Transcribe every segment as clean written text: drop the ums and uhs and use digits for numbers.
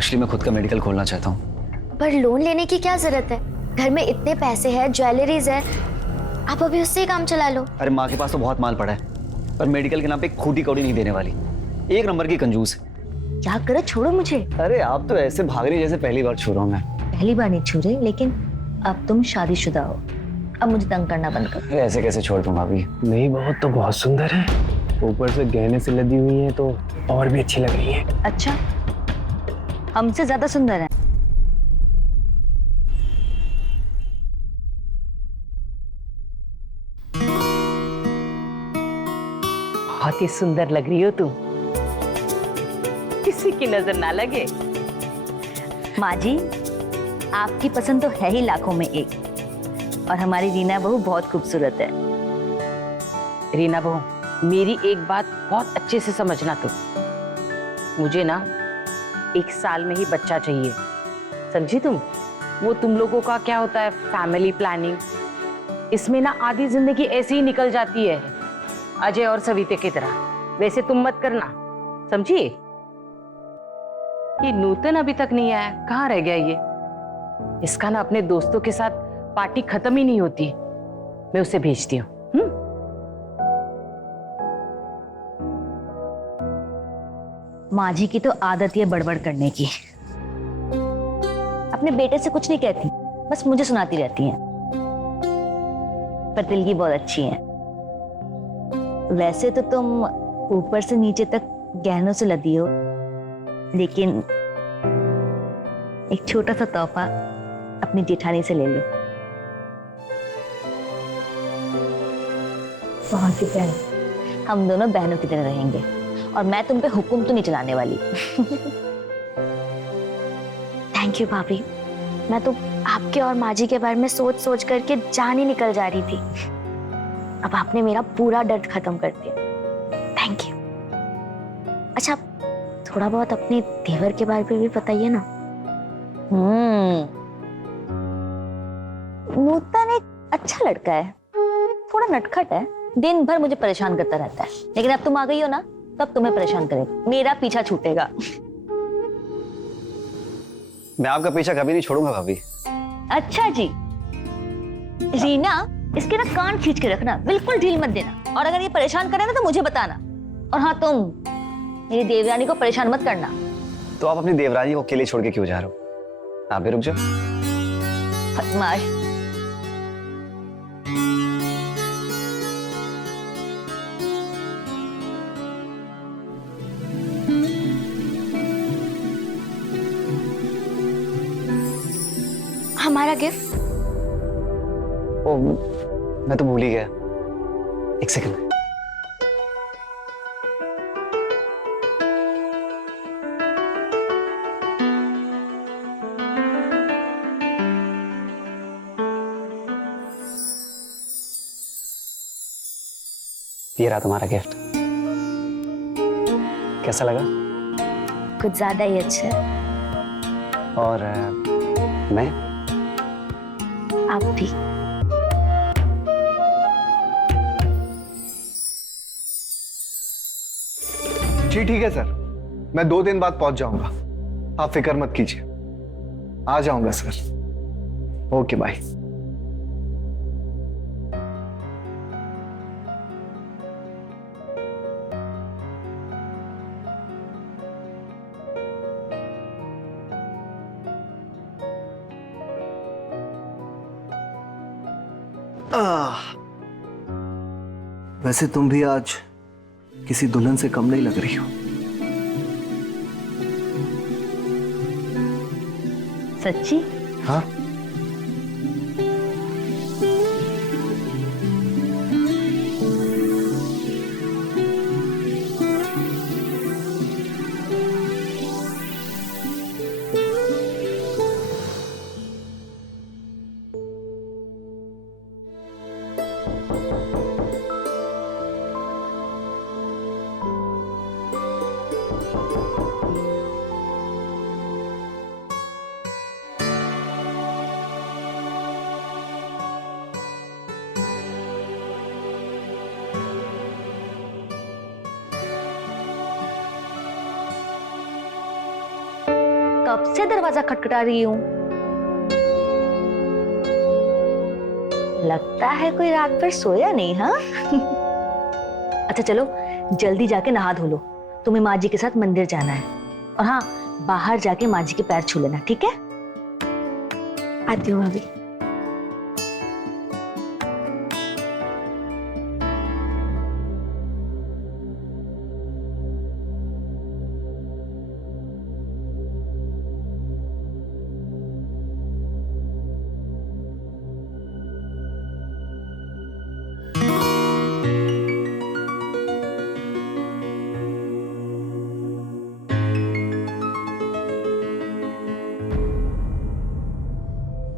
Actually मैं खुद का मेडिकल खोलना चाहता हूँ। पर लोन लेने की क्या जरूरत है? घर में इतने पैसे हैं, ज्वेलरीज है, आप अभी उससे ही काम चला लो। अरे माँ के पास तो बहुत माल पड़ा है, पर मेडिकल के नाम पे खूटी कौड़ी नहीं देने वाली। एक नंबर की कंजूस है। क्या करे, छोड़ो मुझे। अरे आप तो ऐसे भाग रही जैसे पहली बार छू रहा हूँ मैं। पहली बार नहीं छू रहे, लेकिन अब तुम शादीशुदा हो, अब मुझे तंग करना बंद करो। अरे ऐसे कैसे छोड़ दूँ भाभी? नहीं, बहुत तो बहुत सुंदर है, ऊपर से गहने से लदी हुई है तो और भी अच्छी लग रही है। अच्छा, हमसे ज्यादा सुंदर है? बहुत ही सुंदर लग रही हो तुम, किसी की नजर ना लगे। माँ जी, आपकी पसंद तो है ही लाखों में एक, और हमारी रीना बहू बहुत खूबसूरत है। रीना बहू, मेरी एक बात बहुत अच्छे से समझना तुम, मुझे ना 1 साल में ही बच्चा चाहिए, समझी तुम? वो तुम लोगों का क्या होता है, फैमिली प्लानिंग, इसमें ना आधी जिंदगी ऐसे ही निकल जाती है, अजय और सविता की तरह। वैसे तुम मत करना, समझी? ये नूतन अभी तक नहीं आया, कहाँ रह गया ये? इसका ना अपने दोस्तों के साथ पार्टी खत्म ही नहीं होती, मैं उसे भेजती हूँ। माँ जी की तो आदत है बड़बड़ करने की, अपने बेटे से कुछ नहीं कहती, बस मुझे सुनाती रहती हैं। पर दिल की बहुत अच्छी हैं। वैसे तो तुम ऊपर से नीचे तक गहनों से लदी हो, लेकिन एक छोटा सा तोहफा अपनी जेठानी से ले लो। बहुत ही प्यार। हम दोनों बहनों की तरह रहेंगे, और मैं तुम पे हुक्म तो नहीं चलाने वाली। थैंक यू भाभी, मैं तो आपके और माँ जी के बारे में सोच सोच करके जान ही निकल जा रही थी। अब आपने मेरा पूरा दर्द खत्म कर दिया, थैंक यू। अच्छा, थोड़ा बहुत अपने देवर के बारे में भी बताइए ना। नूतन एक अच्छा लड़का है, थोड़ा नटखट है, दिन भर मुझे परेशान करता रहता है, लेकिन अब तुम आ गई हो ना, तब तुम्हें परेशान करेगा, मेरा पीछा छूटेगा। मैं आपका पीछा कभी नहीं छोड़ूंगा भाभी। अच्छा जी। रीना, इसके ना कान खींच के रखना, बिल्कुल ढील मत देना, और अगर ये परेशान करे ना तो मुझे बताना। और हाँ, तुम मेरी देवरानी को परेशान मत करना। तो आप अपनी देवरानी को अकेले छोड़ के क्यों जा रहे हो? आप भी रुक जाओ। बदमाश। हमारा गिफ्ट? ओ, मैं तो भूल ही गया। एक सेकंड। ये रहा तुम्हारा गिफ्ट। कैसा लगा? कुछ ज्यादा ही अच्छा है। और मैं? आप भी। जी ठीक है सर, मैं 2 दिन बाद पहुंच जाऊंगा, आप फिक्र मत कीजिए, आ जाऊंगा सर। Okay bye. वैसे तुम भी आज किसी दुल्हन से कम नहीं लग रही हो। सच्ची? हाँ, कब से दरवाजा खटखटा रही हूँ। लगता है कोई रात भर सोया नहीं, हाँ? अच्छा चलो जल्दी जाके नहा धो लो, तुम्हें माँ जी के साथ मंदिर जाना है। और हाँ, बाहर जाके माँ जी के पैर छू लेना, ठीक है? आती हूँ भाभी।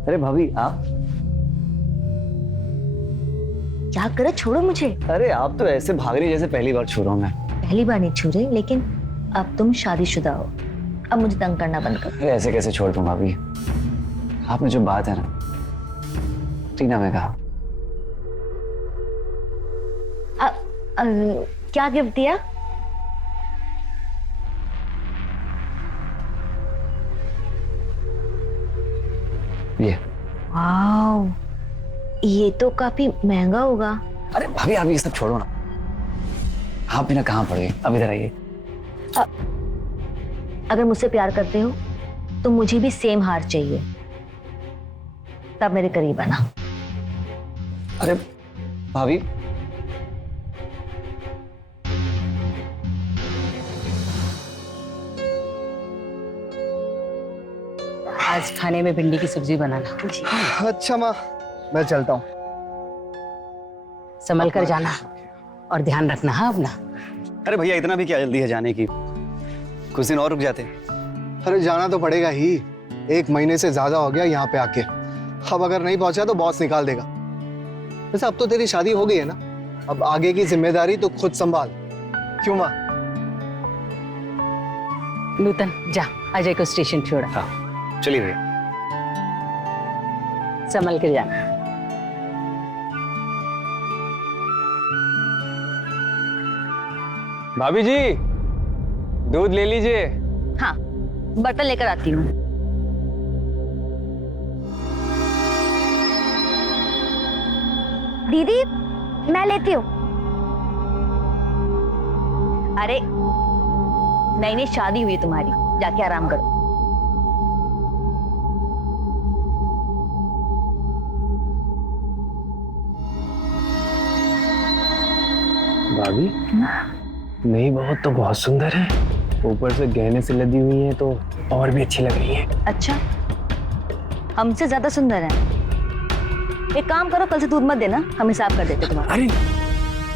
अरे भाभी आप, क्या करे, छोड़ो मुझे। अरे आप तो ऐसे भाग रही जैसे पहली बार छू रहा हूं मैं। पहली बार नहीं छू रहे, लेकिन अब तुम शादीशुदा हो, अब मुझे तंग करना बंद करो। अरे ऐसे कैसे छोड़ दूं भाभी, आपने जो बात है ना टीना में कहा। क्या गिफ्ट दिया? ये। वाओ, ये तो काफी महंगा होगा। अरे भाभी आप ये सब छोड़ो ना, आप बिना कहाँ पड़ गए, अब इधर आइए। अगर मुझसे प्यार करते हो तो मुझे भी सेम हार चाहिए, तब मेरे करीब आना। अरे भाभी आज खाने में भिंडी की सब्जी बनाना। अच्छा माँ, मैं चलता हूँ। संभल कर जाना और ध्यान रखना, हाँ अपना। अरे भैया इतना भी क्या जल्दी है जाने की, कुछ दिन और रुक जाते। अरे जाना तो पड़ेगा ही, 1 महीने से ज्यादा हो गया यहाँ पे आके। अब अगर नहीं पहुंचा तो बॉस निकाल देगा। वैसे अब तो तेरी शादी हो गई है ना, अब आगे की जिम्मेदारी तो खुद संभाल। क्यों माँ? नूतन जा, अजय को स्टेशन छोड़ा। हाँ चलिए भैया। संभल कर जाना। भाभी जी दूध ले लीजिए। हाँ, बर्तन लेकर आती हूँ। दीदी मैं लेती हूँ। अरे नई नई शादी हुई है तुम्हारी, जाके आराम करो। भाभी नई बहू तो बहुत सुंदर है, ऊपर से गहने से लदी हुई है तो और भी अच्छी लग रही है। अच्छा, हमसे ज्यादा सुंदर है। एक काम करो, कल से दूध मत देना, हम हिसाब कर देते तुम्हारा। अरे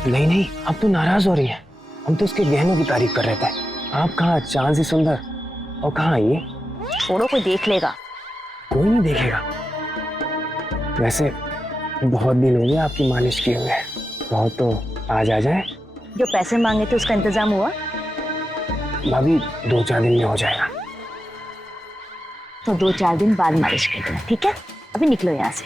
नहीं नहीं, अब तो नाराज हो रही है। हम तो उसके गहनों की तारीफ कर रहे थे। आप कहाँ चांद से सुंदर, और कहाँ ये? छोड़ो, कोई देख लेगा। कोई नहीं देखेगा। वैसे बहुत दिन हो गए आपकी मालिश किए हुए, बहुत तो आज आ जाए। जो पैसे मांगे थे उसका इंतजाम हुआ? भाभी 2-4 दिन में हो जाएगा। तो 2-4 दिन बाद मालिश कर देना, ठीक है? अभी निकलो यहाँ से।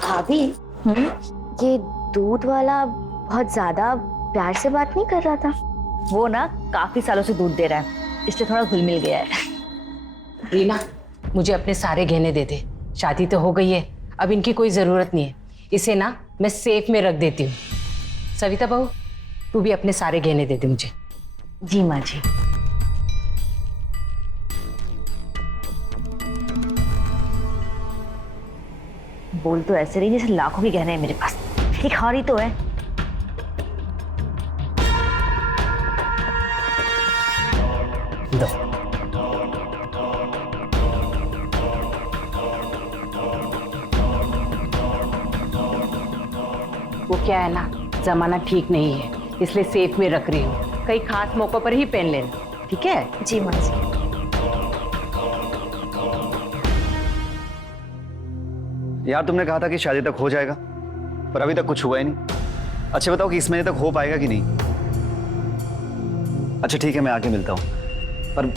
भाभी, ये दूध वाला बहुत ज्यादा प्यार से बात नहीं कर रहा था। वो ना काफी सालों से दूध दे रहा है, इसलिए थोड़ा घुल मिल गया है। रीना, मुझे अपने सारे गहने दे दे। शादी तो हो गई है, अब इनकी कोई जरूरत नहीं है। इसे ना मैं सेफ में रख देती हूँ। सविता बहू, तू भी अपने सारे गहने दे दे मुझे। जी माँ जी। बोल तो ऐसे रही जैसे लाखों के गहने हैं मेरे पास, दिखा रही तो है। दो। वो क्या है ना, जमाना ठीक नहीं है, इसलिए सेफ में रख रही हूँ। कई खास मौकों पर ही पहन लेना, ठीक है? जी माँ जी। यार तुमने कहा था कि शादी तक हो जाएगा, पर अभी तक कुछ हुआ ही नहीं। अच्छा बताओ कि इस महीने तक हो पाएगा कि नहीं? अच्छा ठीक है, मैं आके मिलता हूँ, पर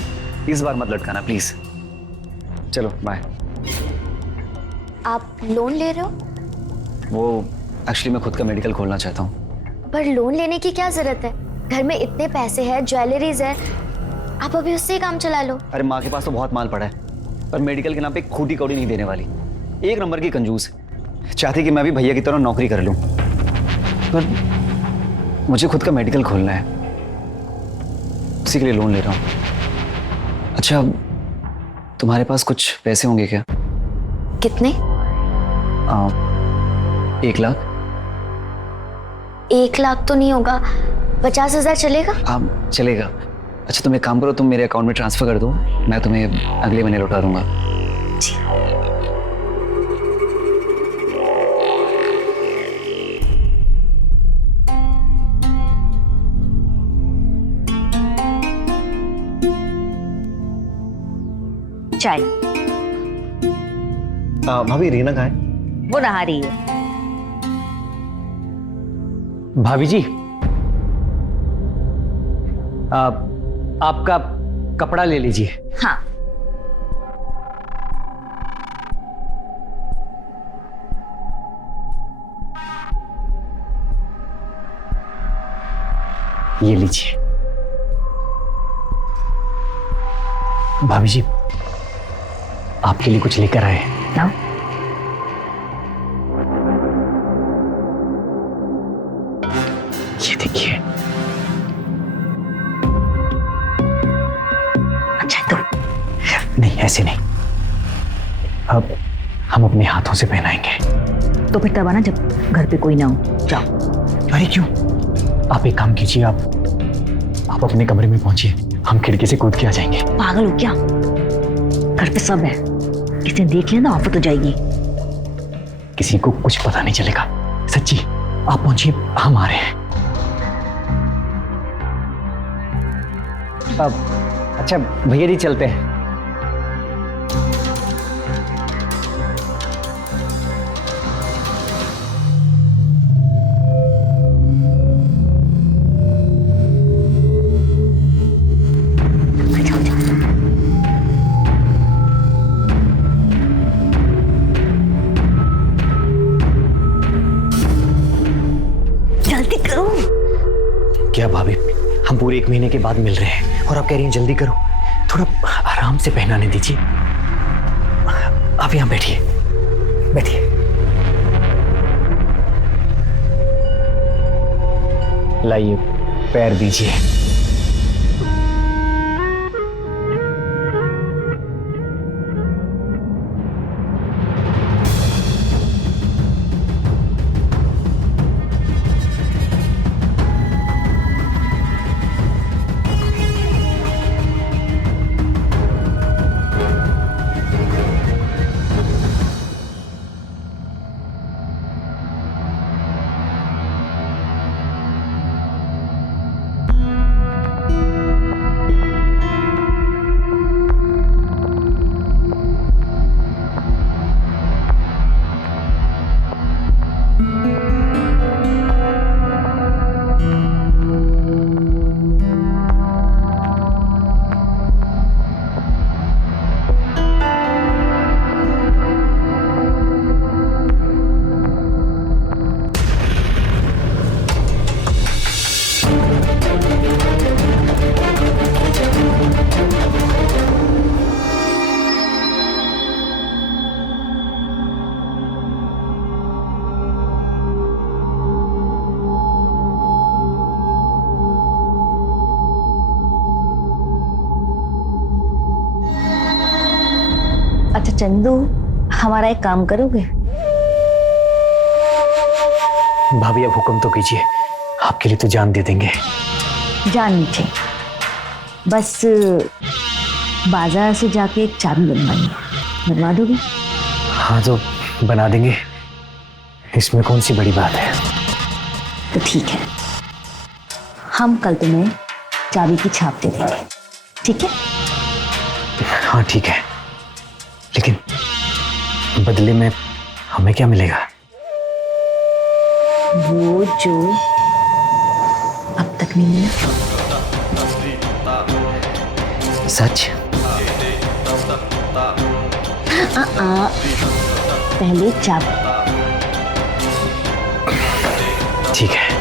इस बार मत लटकाना प्लीज। चलो बाय। आप लोन ले रहे हो? वो एक्चुअली मैं खुद का मेडिकल खोलना चाहता हूँ। पर लोन लेने की क्या जरूरत है? घर में इतने पैसे हैं, ज्वेलरीज है, आप अभी उससे ही काम चला लो। अरे माँ के पास तो बहुत माल पड़ा है, पर मेडिकल के नाम पे खूटी कौड़ी नहीं देने वाली। एक नंबर की कंजूस है। चाहती कि मैं भी भैया की तरह नौकरी कर लूँ, पर मुझे खुद का मेडिकल खोलना है, उसी के लिए लोन ले रहा हूँ। अच्छा, तुम्हारे पास कुछ पैसे होंगे क्या? कितने? 1 लाख। 1 लाख तो नहीं होगा, 50,000 चलेगा? चलेगा। अच्छा तुम एक काम करो, तुम मेरे अकाउंट में ट्रांसफर कर दो, मैं तुम्हें अगले महीने लौटा दूंगा। चाय। भाभी रीना कहाँ है? वो नहा रही है। भाभी जी, आपका कपड़ा ले लीजिए। हाँ। ये लीजिए। भाभी जी, आपके लिए कुछ लेकर आए हैं ना? ये देखिए। अच्छा तो नहीं, ऐसे नहीं, अब हम अपने हाथों से पहनाएंगे। तो फिर तब आना जब घर पे कोई ना हो। जाओ। अरे क्यों? आप एक काम कीजिए, आप अपने कमरे में पहुंचिए, हम खिड़की से कूद के आ जाएंगे। पागल हो क्या? घर पे सब है, किसी ने देख लिया ना आफत हो जाएगी। किसी को कुछ पता नहीं चलेगा। सच्ची, आप पहुंचिए, हम आ रहे हैं। अब अच्छा भैया जी, चलते हैं। जल्दी करो। क्या भाभी, हम पूरे 1 महीने के बाद मिल रहे हैं और आप कह रही हैं जल्दी करो? थोड़ा आराम से पहनाने दीजिए। आप यहाँ बैठिए, बैठिए। लाइए, पैर दीजिए। अच्छा चंदू, हमारा एक काम करोगे? भाभी, अब हुक्म तो कीजिए, आपके लिए तो जान दे देंगे। जान नीचे, बस बाजार से जाके एक चाबी बनवानी है, बनवा दोगे? हाँ तो बना देंगे, इसमें कौन सी बड़ी बात है। तो ठीक है, हम कल तुम्हें चाबी की छाप दे देंगे, ठीक है? हाँ ठीक है, लेकिन बदले में हमें क्या मिलेगा? वो जो अब तक नहीं मिला। सच? पहले चाबी। ठीक है।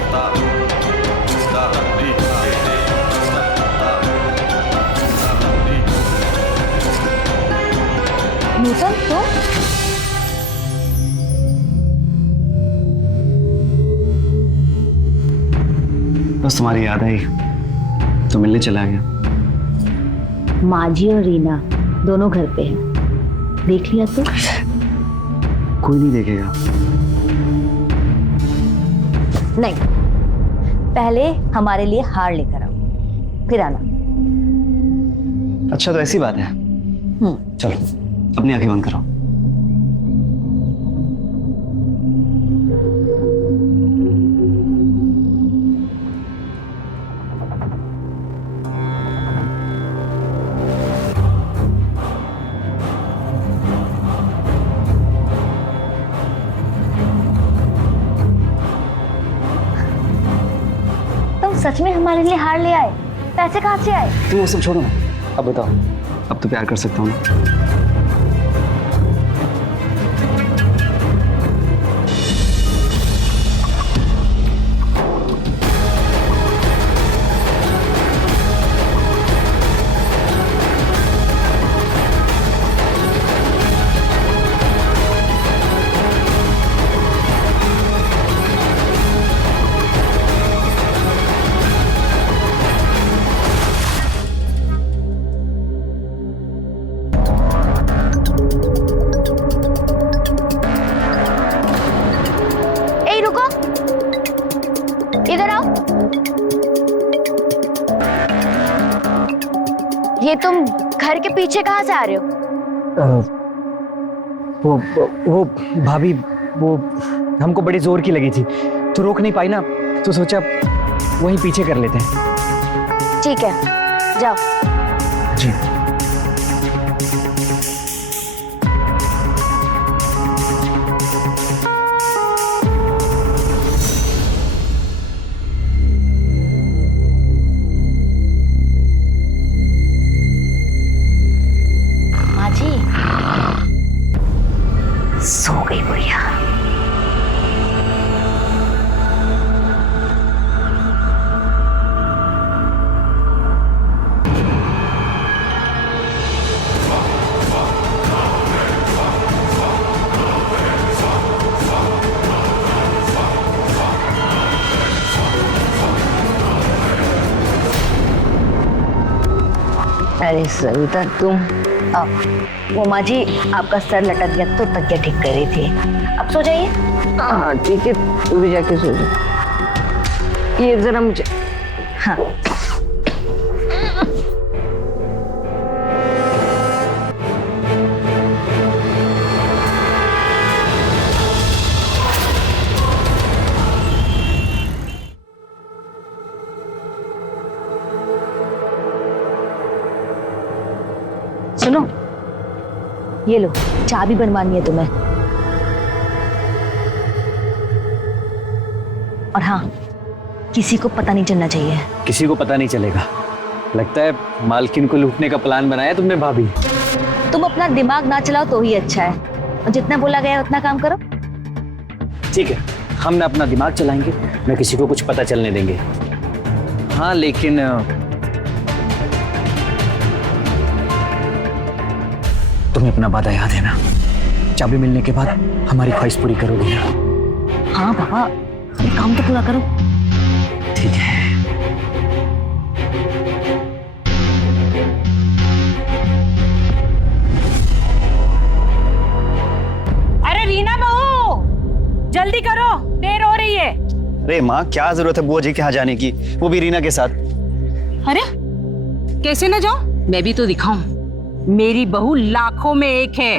नूतन तो बस तुम्हारी याद आई तो मिलने चला गया। माजी और रीना दोनों घर पे हैं। देख लिया तो? कोई नहीं देखेगा। नहीं, पहले हमारे लिए हार लेकर आओ, फिर आना। अच्छा तो ऐसी बात है। चलो अपनी आंखें बंद करो। तुम सच में हमारे लिए हार ले आए? पैसे कहाँ से आए? तुम वो सब छोड़ो ना, अब बताओ, अब तो प्यार कर सकता हूँ ना? ए रुको, इधर आओ। ये तुम घर के पीछे कहाँ से आ रहे हो? वो भाभी, वो हमको बड़ी जोर की लगी थी तो रोक नहीं पाई ना, तो सोचा वहीं पीछे कर लेते हैं। ठीक है, जाओ। जी। माजी सो गई बुढ़िया। अरे सविता तुम, वो माँ जी आपका सर लटक गया तो तकिया ठीक कर रही थी। अब सो जाइए। हाँ ठीक है, तू भी जाके सो जा। ये जरा मुझे। हाँ। सुनो, ये लो चाबी बनवानी है तुम्हें। और हाँ, किसी को पता नहीं चलना चाहिए। किसी को पता नहीं चलेगा। लगता है मालकिन को लूटने का प्लान बनाया तुमने भाभी। तुम अपना दिमाग ना चलाओ तो ही अच्छा है, और जितना बोला गया है उतना काम करो। ठीक है, हम ना अपना दिमाग चलाएंगे, न किसी को कुछ पता चलने देंगे। हाँ लेकिन तुम्हें अपना वादा याद है ना? चाबी मिलने के बाद हमारी ख्वाहिश पूरी करोगी ना? हाँ पापा, काम तो पूरा करो। ठीक है। अरे रीना बहू, जल्दी करो, देर हो रही है। अरे माँ, क्या जरूरत है बुआ जी के यहाँ जाने की, वो भी रीना के साथ? अरे कैसे ना जाऊं? मैं भी तो दिखाऊं, मेरी बहू लाखों में एक है।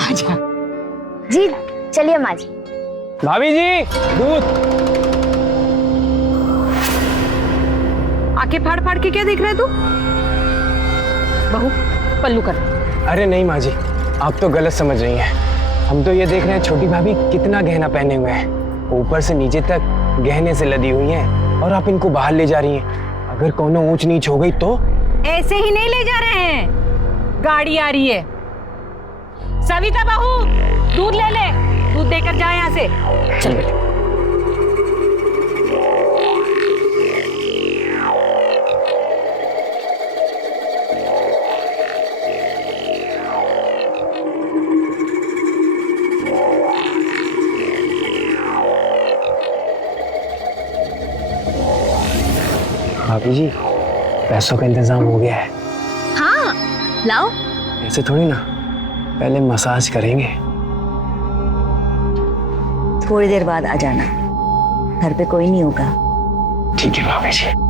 आजा। जी चलिए माजी। भाभी जी, दूध। आंखें फाड़ फाड़ के क्या देख रहे तू? बहू पल्लू कर। अरे नहीं माँ जी, आप तो गलत समझ रही हैं। हम तो ये देख रहे हैं छोटी भाभी कितना गहना पहने हुए हैं, ऊपर से नीचे तक गहने से लदी हुई हैं, और आप इनको बाहर ले जा रही हैं। अगर कोनो ऊंच नीच हो गई तो? ऐसे ही नहीं ले जा रहे हैं, गाड़ी आ रही है। सविता बहू, दूध ले ले, दूध देकर जा यहाँ से। चल बेटा। भाभी जी, पैसों का इंतजाम हो गया है। हाँ लाओ। ऐसे थोड़ी ना, पहले मसाज करेंगे। थोड़ी देर बाद आ जाना, घर पे कोई नहीं होगा। ठीक है भाभी जी।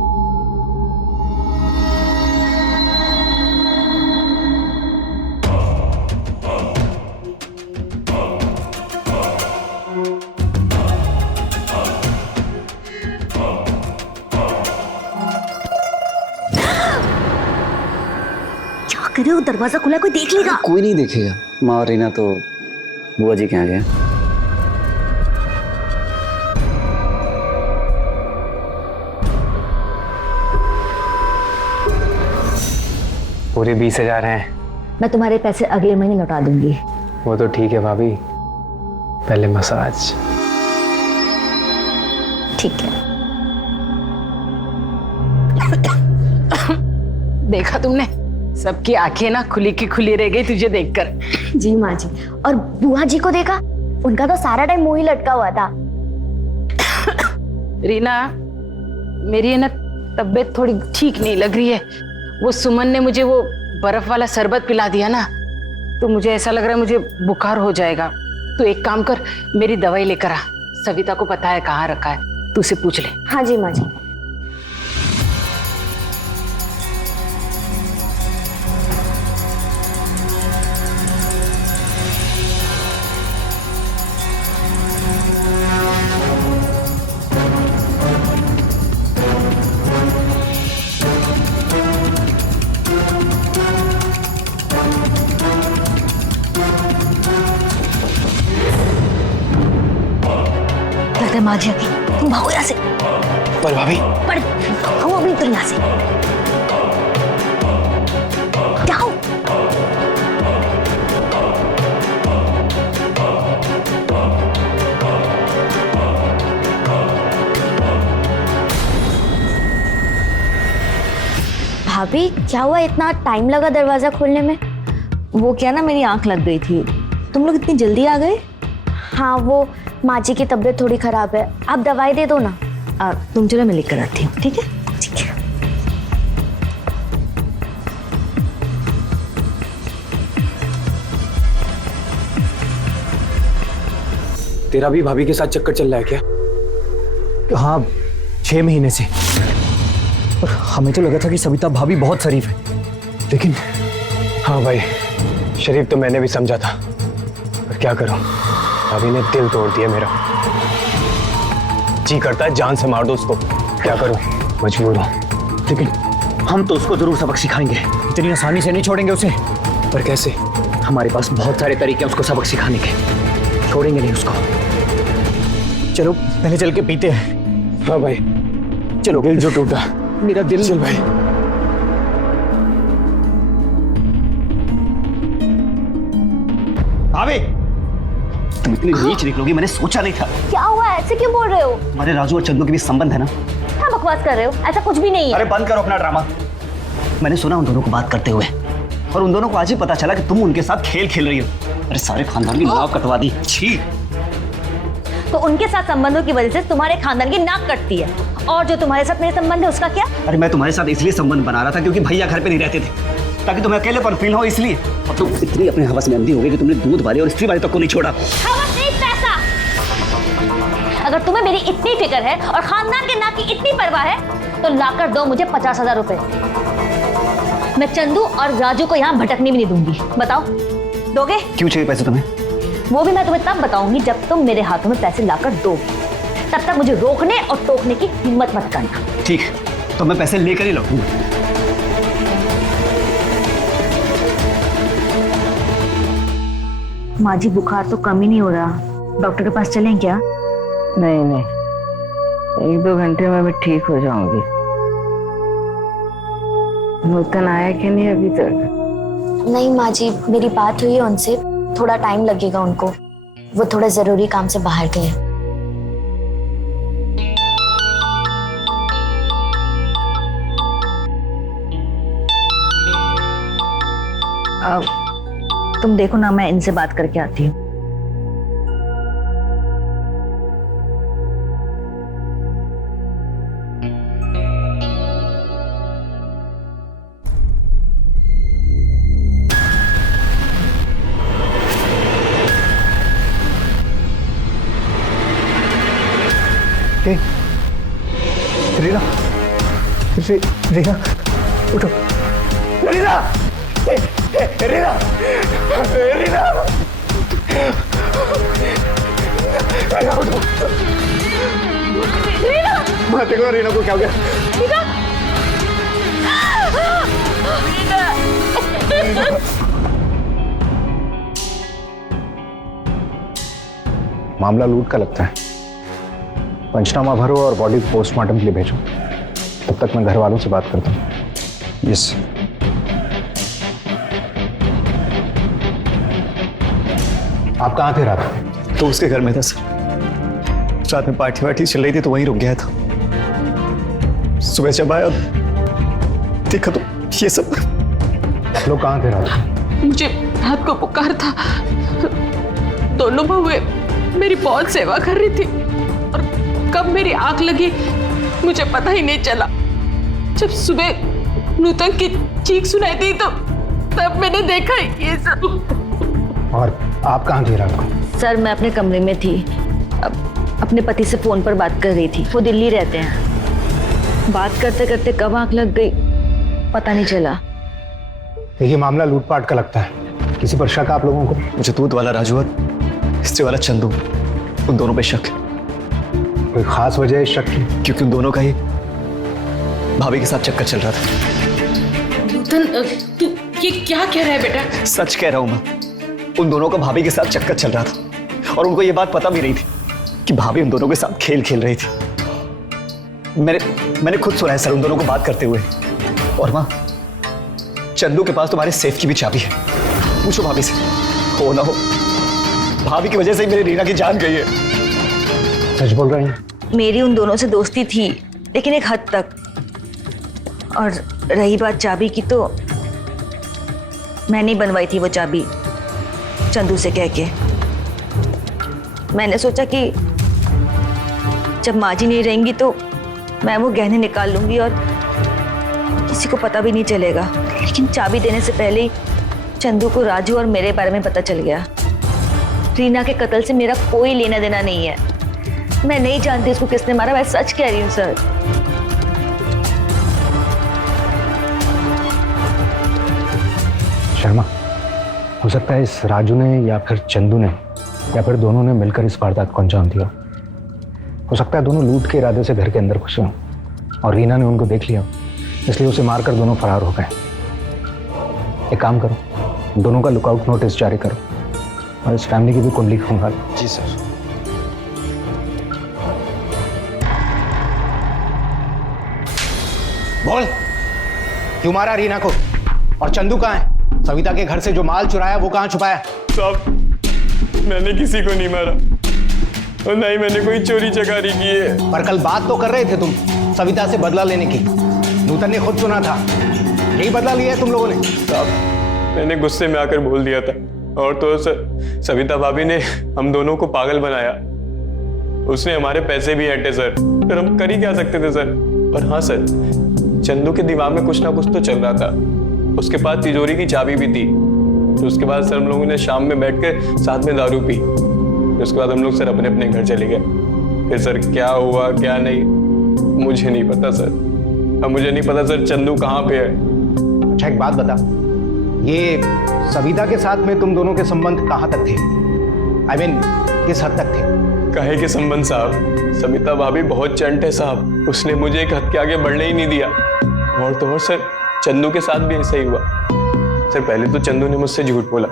क्या कर रहे हो? दरवाजा खुला, कोई देख लेगा। कोई नहीं देखेगा। माँ और रीना तो बुआ जी के यहाँ गए। पूरे 20,000 हैं। मैं तुम्हारे पैसे अगले महीने लौटा दूंगी। वो तो ठीक है भाभी, पहले मसाज। ठीक है। देखा तुमने, सबकी आंखें ना खुली की खुली रह गई तुझे देखकर। जी माँ जी। और बुआ जी को देखा, उनका तो सारा टाइम मुंह ही लटका हुआ था। रीना, मेरी है ना तबीयत थोड़ी ठीक नहीं लग रही है। वो सुमन ने मुझे वो बर्फ वाला शरबत पिला दिया ना, तो मुझे ऐसा लग रहा है मुझे बुखार हो जाएगा। तू एक काम कर, मेरी दवाई लेकर आ। सविता को पता है कहाँ रखा है, तू उसे पूछ ले। हाँ जी माँ जी। लगता है माँ जी अभी। तुम भागो यहाँ से। पर भाभी, पर भागो अभी तुम यहाँ से। जाओ। भाभी क्या हुआ, इतना टाइम लगा दरवाजा खोलने में? वो क्या ना, मेरी आंख लग गई थी। तुम लोग इतनी जल्दी आ गए? हाँ, वो माँ जी की तबीयत थोड़ी खराब है, आप दवाई दे दो ना। तुम चलो, मैं लेकर आती हूँ। ठीक है? ठीक है। तेरा भी भाभी के साथ चक्कर चल रहा है क्या? हाँ, 6 महीने से। और हमें तो लगा था कि सविता भाभी बहुत शरीफ है, लेकिन हाँ भाई, शरीफ तो मैंने भी समझा था, पर क्या करूं, भाभी ने दिल तोड़ दिया मेरा। जी करता है जान से मार दो उसको, क्या करूं, मजबूर हूं। लेकिन हम तो उसको जरूर सबक सिखाएंगे। इतनी आसानी से नहीं छोड़ेंगे उसे। पर कैसे? हमारे पास बहुत सारे तरीके हैं उसको सबक सिखाने के। छोड़ेंगे नहीं उसको। चलो पहले चल के पीते हैं। हाँ भाई, चलो। दिल जो टूटा, मेरा दिल। चल भाई। भाभी, तुम इतनी नीच निकलोगी मैंने सोचा नहीं था। क्या हुआ, ऐसे क्यों बोल रहे हो? हमारे राजू और चंदू के बीच संबंध है ना? क्या बकवास कर रहे हो, ऐसा कुछ भी नहीं है। अरे बंद करो अपना ड्रामा। मैंने सुना उन दोनों को बात करते हुए, और उन दोनों को आज ही पता चला कि तुम उनके साथ खेल खेल रही हो। अरे सारे खानदान की नाक कटवा दी। छी। तो उनके साथ संबंधों की वजह से तुम्हारे खानदान की नाक कटती है, और जो तुम्हारे साथ मेरे संबंध है उसका क्या? अरे मैं तुम्हारे साथ इसलिए संबंध बना रहा था क्योंकि भैया घर पे नहीं रहते थे, ताकि तुम्हें अकेलेपन फील हो, इसलिए। और तुम इतनी अपने हवस में अंधी हो गई कि तुमने दूध वाले और स्त्री वाले तक को नहीं छोड़ा। हवस नहीं, पैसा। अगर तुम्हें मेरी इतनी फिक्र है और खानदान के नाक की इतनी परवाह है, तो लाकर दो मुझे 50,000 रुपए। मैं चंदू और राजू को यहाँ भटकने भी नहीं दूंगी। बताओ, दोगे? क्यों चाहिए पैसे तुम्हें? वो भी मैं तुम्हें तब बताऊंगी जब तुम मेरे हाथों में पैसे लाकर दो। तब तक मुझे रोकने और टोकने की हिम्मत मत करना। ठीक है, तो मैं पैसे लेकर ही लौटूंगा। माँ जी, बुखार तो कम ही नहीं हो रहा, डॉक्टर के पास चलें क्या? नहीं नहीं, 1-2 घंटे में मैं ठीक हो जाऊंगी। नूतन आया कि नहीं अभी तक? नहीं माँ जी, मेरी बात हुई है उनसे, थोड़ा टाइम लगेगा उनको, वो थोड़ा जरूरी काम से बाहर गए। तुम देखो ना, मैं इनसे बात करके आती हूँ। रीना, रीना, उठो। रीना, रीना, रीना, उठो। माँ देखो रीना को क्या हो गया? मामला लूट का लगता है। पंचनामा भरो और बॉडी पोस्टमार्टम के लिए भेजो। तब तक मैं घर वालों से बात करता हूँ। यस। आप कहाँ थे रात? तो उसके घर में था सर। रात में पार्टी वार्टी चल रही थी तो वहीं रुक गया था। सुबह जब आया देखा तो ये सब। आप लोग कहाँ थे रात? मुझे रात को पुकार था। दोनों बहुएं मेरी बहुत सेवा कर रही थी और कब मेरी आंख लगी मुझे पता ही नहीं चला। जब सुबह नूतन की चीख सुनाई दी तो तब मैंने देखा ये सब। और आप कहाँ थे रात को? सर मैं अपने कमरे में थी, अपने पति से फोन पर बात कर रही थी। वो दिल्ली रहते हैं। बात करते करते कब आंख लग गई पता नहीं चला। देखिए मामला लूटपाट का लगता है। किसी पर शक आप लोगों को? मुझे दूध वाला राजू और हिस्ट्री वाला चंदू, उन दोनों पे शक। कोई खास वजह है इस शक की? क्योंकि उन दोनों का ही भाभी के साथ चक्कर चल रहा था। नूतन तू ये क्या कह रहा है बेटा? सच कह रहा हूं मैं। उन दोनों का भाभी के साथ चक्कर चल रहा था और उनको ये बात पता भी नहीं थी कि भाभी उन दोनों के साथ खेल खेल रही थी। मैंने खुद सुना है सर उन दोनों को बात करते हुए। और मां, चंदू के पास तुम्हारे सेफ की भी चाबी है। पूछो भाभी से, हो ना हो भाभी की वजह से मेरी रीना की जान गई है। सच बोल रही हैं? मेरी उन दोनों से दोस्ती थी लेकिन एक हद तक। और रही बात चाबी की तो मैंने बनवाई थी वो चाबी चंदू से कह के। मैंने सोचा कि जब माँ जी नहीं रहेंगी तो मैं वो गहने निकाल लूंगी और किसी को पता भी नहीं चलेगा। लेकिन चाबी देने से पहले ही चंदू को राजू और मेरे बारे में पता चल गया। रीना के कत्ल से मेरा कोई लेना देना नहीं है। मैं नहीं जानती उसको किसने मारा। मैं सच कह रही हूँ सर। शर्मा, हो सकता है इस राजू ने या फिर चंदू ने या फिर दोनों ने मिलकर इस वारदात को अंजाम दिया। हो सकता है दोनों लूट के इरादे से घर के अंदर घुसे हों और रीना ने उनको देख लिया, इसलिए उसे मारकर दोनों फरार हो गए। एक काम करो, दोनों का लुकआउट नोटिस जारी करो और इस फैमिली की भी कुंडली खंगालो। जी सर। बोल, क्यों मारा रीना को? और चंदू कहाँ है? सविता के घर से जो माल चुराया वो कहाँ छुपाया? साहब मैंने किसी को नहीं मारा और ना ही मैंने कोई चोरी चकारी की है। पर कल बात तो कर रहे थे तुम सविता से बदला लेने की। नूतन ने खुद सुना था। यही बदला लिया है तुम लोगों ने? साहब मैंने गुस्से में आकर बोल दिया था। और तो सर सविता भाभी ने हम दोनों को पागल बनाया। उसने हमारे पैसे भी हटे सर। फिर हम कर ही क्या सकते थे सर। पर हाँ सर, चंदू के दिमाग में कुछ ना कुछ तो चल रहा था। उसके पास तिजोरी की चाबी भी थी। तो उसके बाद सर हम लोगों ने शाम में बैठ कर साथ में दारू पी। उसके बाद हम लोग सर अपने अपने घर चले गए। फिर सर क्या हुआ क्या नहीं मुझे नहीं पता सर। अब मुझे नहीं पता सर चंदू कहाँ पे है। अच्छा एक बात बता, ये सविता के साथ में तुम दोनों के संबंध कहाँ तक थे? I mean, किस हद तक थे? काहे के संबंध साहब? सविता भाभी बहुत चंट है साहब। उसने मुझे एक हद के आगे बढ़ने ही नहीं दिया। और तो और सर चंदू के साथ भी ऐसा ही हुआ। सर पहले तो चंदू ने मुझसे झूठ बोला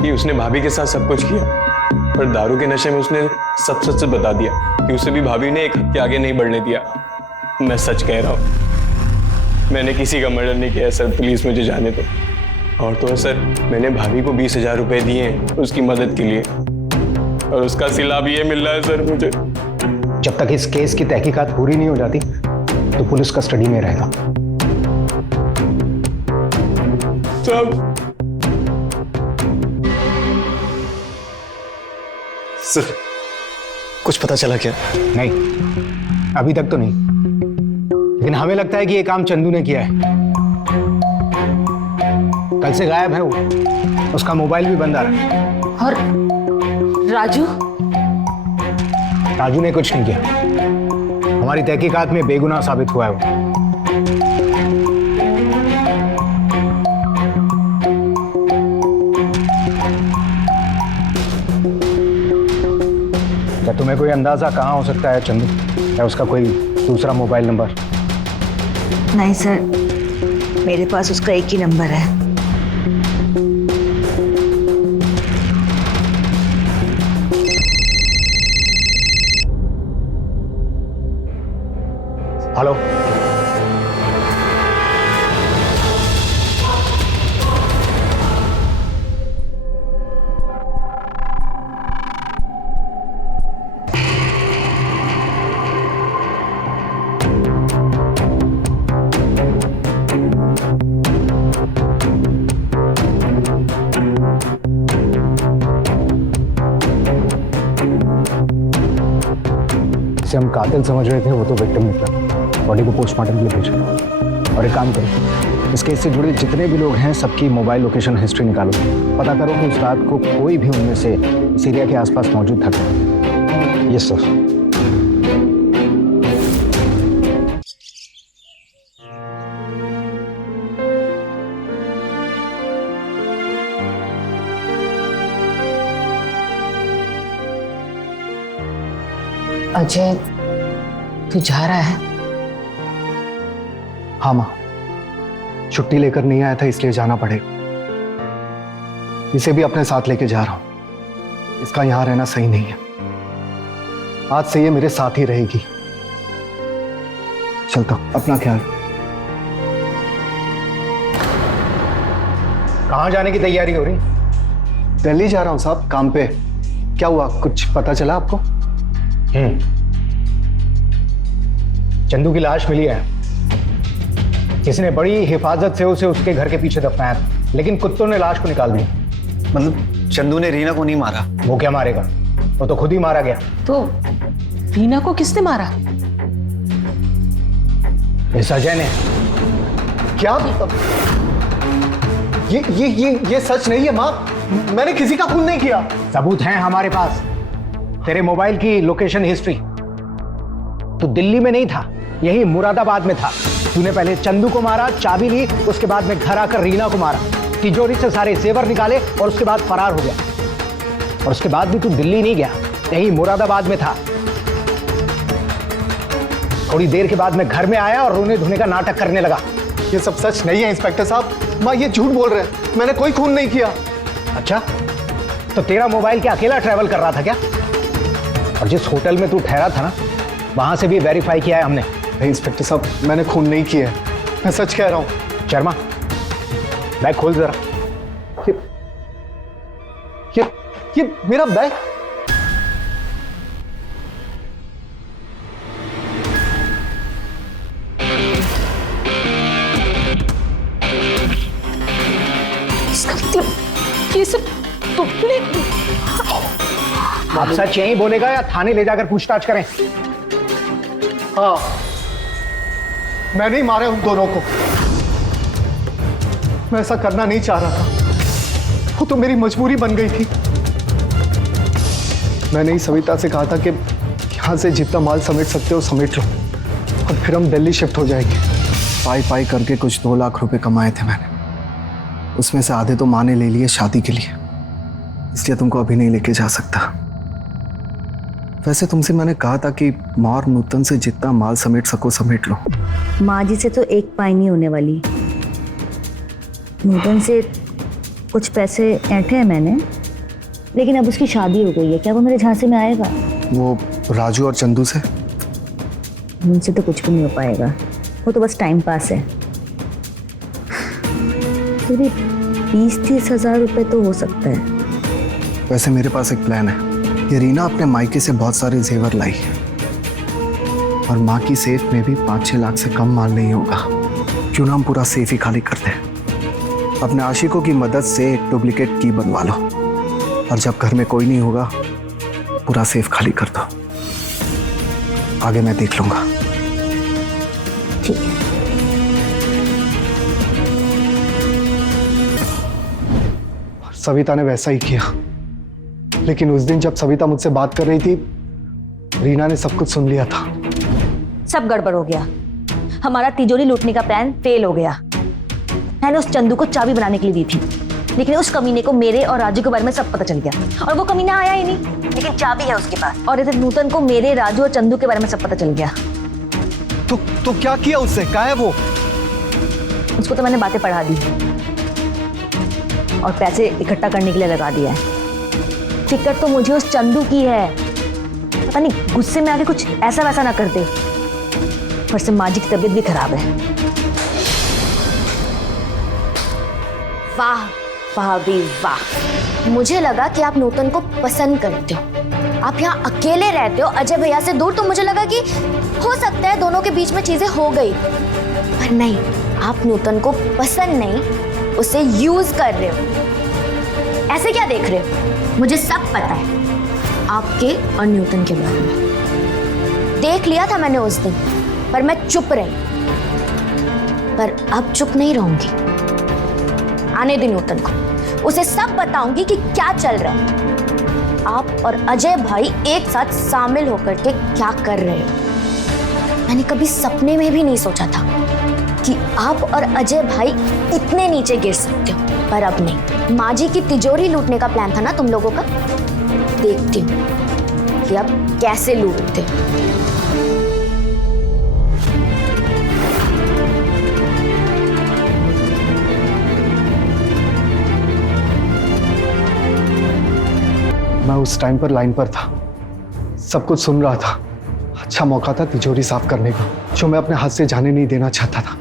कि उसने भाभी के साथ सब कुछ किया, पर दारू के नशे में उसने सब सच बता दिया कि उसे भी भाभी ने एक हद के आगे नहीं बढ़ने दिया। मैं सच कह रहा हूँ, मैंने किसी का मर्डर नहीं किया सर। प्लीज मुझे जाने दो। और तो सर मैंने भाभी को 20,000 रुपए दिए हैं उसकी मदद के लिए, और उसका सिला भी ये मिल रहा है सर मुझे। जब तक इस केस की तहकीकात पूरी नहीं हो जाती तो पुलिस कस्टडी में रहेगा। सब सर कुछ पता चला क्या? नहीं, अभी तक तो नहीं, लेकिन हमें लगता है कि ये काम चंदू ने किया है। कल से गायब है वो, उसका मोबाइल भी बंद आ रहा है। और राजू? राजू ने कुछ नहीं किया, हमारी तहकीकात में बेगुनाह साबित हुआ है वो। क्या तुम्हें कोई अंदाजा कहाँ हो सकता है चंदू, या उसका कोई दूसरा मोबाइल नंबर? नहीं सर, मेरे पास उसका एक ही नंबर है। हेलो, जिसे हम कातिल समझ रहे थे वो तो विक्टिम निकला। बॉडी को पोस्टमार्टम के लिए भेजा। और एक काम करो, इस केस से जुड़े जितने भी लोग हैं सबकी मोबाइल लोकेशन हिस्ट्री निकालो, पता करो कि उस रात को कोई भी उनमें से इस एरिया के आसपास मौजूद था। Yes sir. अजय, तू जा रहा है? हाँ माँ, छुट्टी लेकर नहीं आया था इसलिए जाना पड़ेगा। इसे भी अपने साथ लेके जा रहा हूं। इसका यहां रहना सही नहीं है। आज से ये मेरे साथ ही रहेगी। चलता हूं, अपना ख्याल। कहाँ जाने की तैयारी हो रही? दिल्ली जा रहा हूं साहब, काम पे। क्या हुआ, कुछ पता चला आपको? चंदू की लाश मिली है। किसी ने बड़ी हिफाजत से उसे उसके घर के पीछे दफनाया था, लेकिन कुत्तों ने लाश को निकाल दिया। मतलब चंदू ने रीना को नहीं मारा? वो क्या मारेगा, वो तो खुद ही मारा गया। तो रीना को किसने मारा? इस अजय ने। क्या? ये सच नहीं है माँ, मैंने किसी का खून नहीं किया। सबूत हैं हमारे पास। तेरे मोबाइल की लोकेशन हिस्ट्री। तू दिल्ली में नहीं था, यही मुरादाबाद में था। तूने पहले चंदू को मारा, चाबी ली, उसके बाद में घर आकर रीना को मारा, तिजोरी से सारे जेवर निकाले और उसके बाद फरार हो गया। और उसके बाद भी तू दिल्ली नहीं गया, यही मुरादाबाद में था। थोड़ी देर के बाद मैं घर में आया और रोने धोने का नाटक करने लगा। ये सब सच नहीं है इंस्पेक्टर साहब। माँ ये झूठ बोल रहे हैं, मैंने कोई खून नहीं किया। अच्छा, तो तेरा मोबाइल क्या अकेला ट्रैवल कर रहा था क्या? और जिस होटल में तू ठहरा था ना, वहां से भी वेरीफाई किया है हमने। नहीं इंस्पेक्टर साहब, मैंने खून नहीं किया है, मैं सच कह रहा हूं। शर्मा, बैग खोल जरा। ये मेरा बैग? इसका मतलब ये सब तुमने? आप सच यही बोलेगा या थाने ले जाकर पूछताछ करें? हाँ, मैं नहीं मारे उन दोनों को। मैं ऐसा करना नहीं चाह रहा था, वो तो मेरी मजबूरी बन गई थी। मैंने ही सविता से कहा था कि यहाँ से जितना माल समेट सकते हो समेट लो, और फिर हम दिल्ली शिफ्ट हो जाएंगे। पाई पाई करके कुछ 2 लाख रुपए कमाए थे मैंने, उसमें से आधे तो माँ ने ले लिए शादी के लिए, इसलिए तुमको अभी नहीं लेके जा सकता। वैसे तुमसे मैंने कहा था कि माँ और नूतन से जितना माल समेट सको समेट लो। माँ जी से तो एक पाई नहीं होने वाली। नूतन से कुछ पैसे ऐंठे हैं मैंने, लेकिन अब उसकी शादी हो गई है, क्या वो मेरे झांसे में आएगा? वो राजू और चंदू से? उनसे तो कुछ भी नहीं हो पाएगा, वो तो बस टाइम पास है। फिर भी 20-30 हज़ार रुपए तो हो सकता है। वैसे मेरे पास एक प्लान है। ये रीना अपने मायके से बहुत सारे जेवर लाई है और माँ की सेफ में भी 5-6 लाख से कम माल नहीं होगा। क्यों ना हम पूरा सेफ ही खाली कर दें। अपने आशिकों की मदद से एक डुप्लीकेट की बनवा लो और जब घर में कोई नहीं होगा पूरा सेफ खाली कर दो। आगे मैं देख लूंगा। ठीक है। सविता ने वैसा ही किया, लेकिन उस दिन जब सविता मुझसे बात कर रही थी रीना ने सब कुछ सुन लिया था। सब गड़बड़ हो गया। हमारा तिजोरी लूटने का प्लान फेल हो गया। मैंने उस चंदू को चाबी बनाने के लिए दी थी, लेकिन उस कमीने को मेरे और राजू के बारे में सब पता चल गया और वो कमीना आया ही नहीं, लेकिन चाबी है उसके पास। और इधर नूतन को मेरे, राजू और चंदू के बारे में सब पता चल गया। तो क्या किया उससे? कहाँ है वो? उसको तो मैंने बातें पढ़ा दी और पैसे इकट्ठा करने के लिए लगा दिया है। फिक्र तो मुझे उस चंदू की है। पता नहीं गुस्से में आके कुछ ऐसा वैसा ना कर दे। पर से माँ जी की तबीयत भी खराब है। वाह भाभी वाह, मुझे लगा कि आप नूतन को पसंद करते हो। आप यहाँ अकेले रहते हो अजय भैया से दूर, तो मुझे लगा कि हो सकता है दोनों के बीच में चीजें हो गई। पर नहीं, आप नूतन को पसंद नहीं, उसे यूज कर रहे हो। ऐसे क्या देख रहे हो? मुझे सब पता है आपके और न्यूटन के बारे में। देख लिया था मैंने उस दिन, पर मैं चुप रही। पर अब चुप नहीं रहूंगी। आने दिन नूतन को, उसे सब बताऊंगी कि क्या चल रहा है। आप और अजय भाई एक साथ शामिल होकर के क्या कर रहे हो। मैंने कभी सपने में भी नहीं सोचा था कि आप और अजय भाई इतने नीचे गिर सकते हो, पर अब नहीं। माँ जी की तिजोरी लूटने का प्लान था ना तुम लोगों का। देखती हूँ कि अब कैसे लूटते हो। मैं उस टाइम पर लाइन पर था, सब कुछ सुन रहा था। अच्छा मौका था तिजोरी साफ करने का, जो मैं अपने हाथ से जाने नहीं देना चाहता था।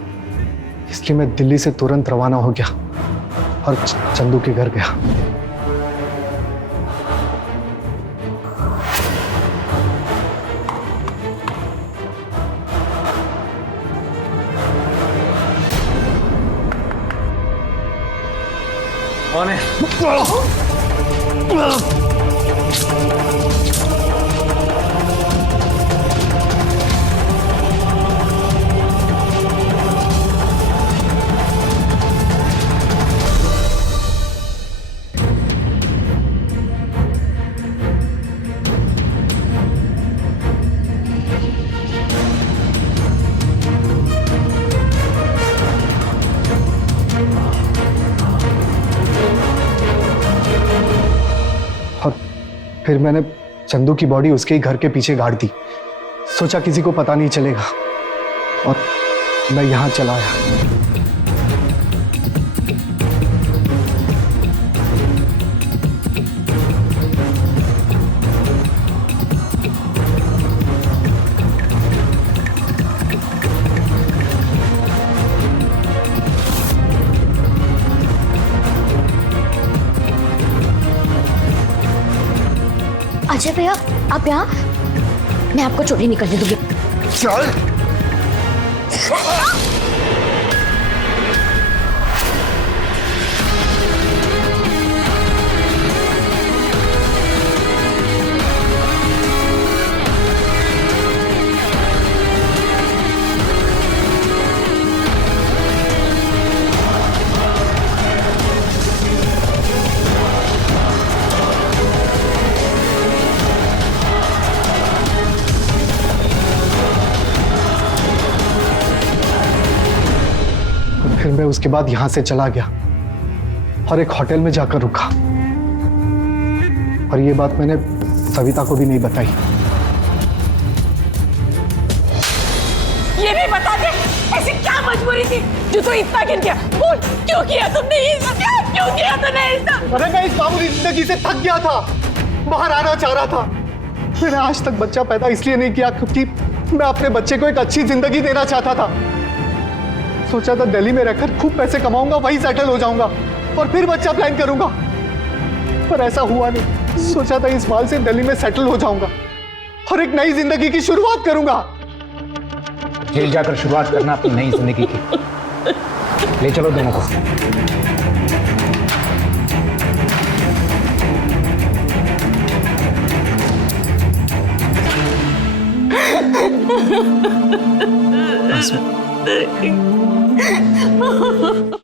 इसलिए मैं दिल्ली से तुरंत रवाना हो गया और चंदू के घर गया। कौन है? फिर मैंने चंदू की बॉडी उसके ही घर के पीछे गाड़ दी। सोचा किसी को पता नहीं चलेगा और मैं यहां चला आया। अजय भैया, आप यहाँ? मैं आपको चोरी नहीं करने दूंगी। चल। फिर मैं उसके बाद यहां से चला गया और एक होटल में जाकर रुका। और ये बात मैंने सविता को भी नहीं बताई। ये भी बता दे, ऐसी क्या मजबूरी थी जो तू इतना गिर गया? बोल, क्यों किया तुमने ये सब? क्यों किया तूने ये सब? अरे मैं इस मामूली जिंदगी से थक गया था, बाहर आना चाह रहा था। मैंने आज तक बच्चा पैदा इसलिए नहीं किया क्योंकि मैं अपने बच्चे को एक अच्छी जिंदगी देना चाहता था। सोचा था दिल्ली में रहकर खूब पैसे कमाऊंगा, वहीं सेटल हो जाऊंगा। और फिर बच्चा प्लान करूंगा, पर ऐसा हुआ नहीं। सोचा था इस माल से दिल्ली में सेटल हो जाऊंगा और एक नई जिंदगी की शुरुआत करूंगा। जेल जाकर शुरुआत करना अपनी नई जिंदगी की। ले चलो दोनों को।